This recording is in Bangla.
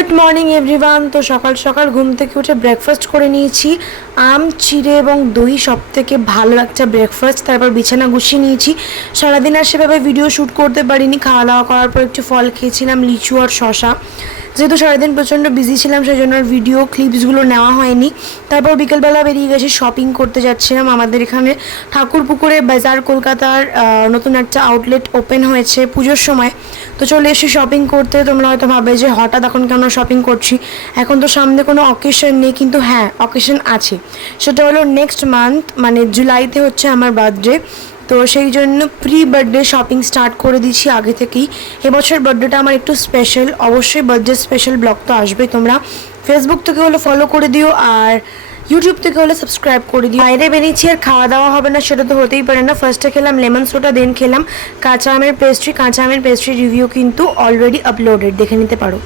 Good morning everyone. তো সকাল সকাল ঘুম থেকে উঠে ব্রেকফাস্ট করে নিয়েছি, আম চিড়ে এবং দই, সব থেকে ভালো একটা ব্রেকফাস্ট। তারপর বিছানা গুছিয়ে নিয়েছি। সারাদিন আর সেভাবে ভিডিও শ্যুট করতে পারিনি। খাওয়া দাওয়া করার পর একটু ফল খেয়েছিলাম, লিচু আর শশা। যেহেতু সারাদিন প্রচণ্ড বিজি ছিলাম সেই জন্য ভিডিও ক্লিপসগুলো নেওয়া হয়নি। তারপর বিকেলবেলা বেরিয়ে গেছি, শপিং করতে যাচ্ছিলাম। আমাদের এখানে ঠাকুরপুকুরে বাজার কলকাতার নতুন একটা আউটলেট ওপেন হয়েছে পুজোর সময়। তো চলে এসে শপিং করতে। তোমরা হয়তো ভাবে যে হঠাৎ এখন কেন শপিং করছি, এখন তো সামনে কোনো অকেশন নেই। কিন্তু হ্যাঁ, অকেশন আছে। সেটা হলো নেক্সট মান্থ, মানে জুলাইতে হচ্ছে আমার বার্থডে। তো সেই জন্য প্রি বার্থডে শপিং স্টার্ট করে দিচ্ছি আগে থেকেই। এবছর বার্থডেটা আমার একটু স্পেশাল, অবশ্যই বার্থডে স্পেশাল ব্লগ তো আসবেই। তোমরা ফেসবুক থেকে হলে ফলো করে দিও, আর ইউটিউব থেকে হলে সাবস্ক্রাইব করে দিও। বাইরে বেরিয়েছি আর খাওয়া দাওয়া হবে না সেটা তো হতেই পারে না। ফার্স্টে খেলাম লেমন সোডা, দেন খেলাম কাঁচা আমের পেস্ট্রি। কাঁচা আমের পেস্ট্রি রিভিউ কিন্তু অলরেডি আপলোডেড, দেখে নিতে পারো।